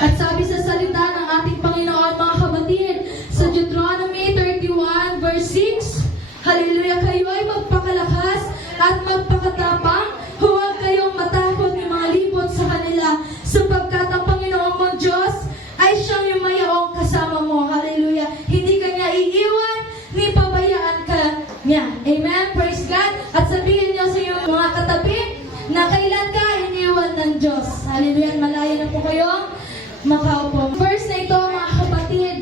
At sabi sa salita ng ating Panginoon, mga kapatid, sa Deuteronomy 31 verse 6, hallelujah, kayo ay magpakalakas at magpakatapang, huwag kayong matakot ng mga libot sa kanila, sapagkat ang Panginoon mong Diyos ay siyang yumayaong kasama mo. Hallelujah. Hindi ka niya iiwan, ni pabayaan ka niya. Amen. Praise God. At sabihin niyo sa iyong mga katabi na kailan ka iniwan ng Diyos. Hallelujah. Malaya na po kayo makaupo. Verse na ito, mga kapatid,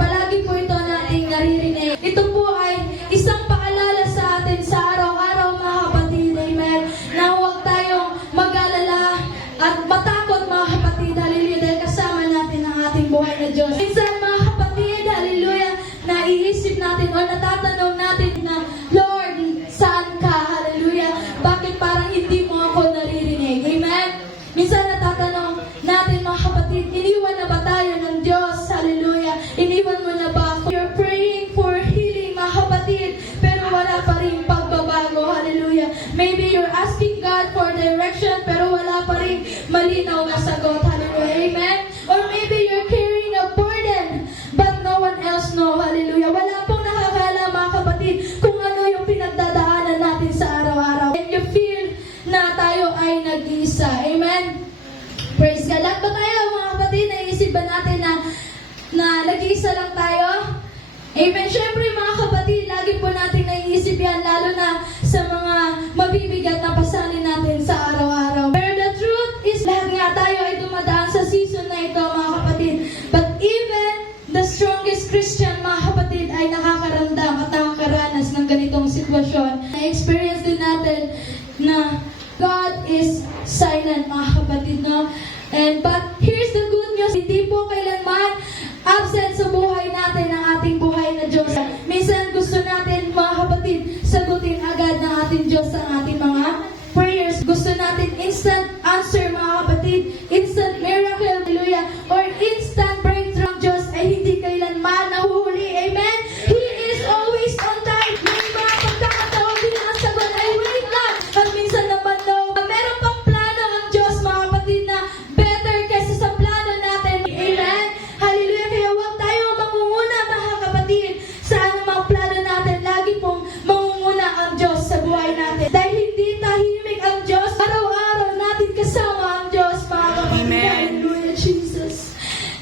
palagi po ito nating naririnig. Ito po ay isang paalala sa atin sa araw-araw, mga kapatid. Amen. Na huwag tayong mag-alala at matakot, mga kapatid. Hallelujah. Dahil kasama natin ang ating buhay na Diyos. Minsan, mga kapatid, hallelujah, naiisip natin o natatanong natin na, Lord, saan ka? Hallelujah. Bakit parang hindi mo ako naririnig? Amen. Minsan natatanong natin, mga kapatid, iniwan na ba tayo ng Diyos? Hallelujah. Iniwan mo na ba ako? You're praying for healing, mga kapatid, pero wala pa rin pagbabago. Hallelujah. Maybe you're asking God for direction, pero wala pa rin malinaw na sagot. Hallelujah. Amen. Or maybe you're carrying a burden, but no one else know. Hallelujah. Wala pong nakakala, mga kapatid, kung ano yung pinagdadaanan natin sa araw-araw. And you feel na tayo ay nag-iisa. Amen. Praise God. Lahat ba tayo, mga kapatid, naisip ba natin na nag-iisa lang tayo? Amen. Siyempre, mga kapatid, lagi po natin naiisip yan, lalo na sa mga mabibigat na pasanin natin sa araw-araw. Pero the truth is, lahat nga tayo ay dumadaan sa season na ito, mga kapatid. But even the strongest Christian, mga kapatid, ay nakakaramdam at nakakaranas ng ganitong sitwasyon. Na-experience din natin na God is silent, mga kapatid, no? But here's the good news, hindi po kailanman absent sa buhay natin ang ating buhay na Diyos. Minsan gusto natin, mga kapatid, sagutin agad ng ating Diyos ang ating mga prayers. Gusto natin instant answer, mga kapatid, instant miracle, hallelujah, or instant breakthrough. Ang Diyos ay hindi kailanman nahuhuli. Amen? He is always on time. May mga pagkakataon din ang sagot ay wait lang. At minsan naman, no, meron pang plano ang Diyos, mga kapatid, na better kaysa sa plano natin. Amen? Hallelujah. Kaya huwag tayong mangunguna, mga kapatid, sa anumang plano natin. Lagi pong mangunguna ang Diyos sa buhay natin. Dahil hindi tahimik ang Diyos. Araw-araw natin kasama ang Diyos, mga kapatid. Amen. Hallelujah, Jesus.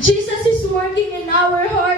Jesus is working in our heart.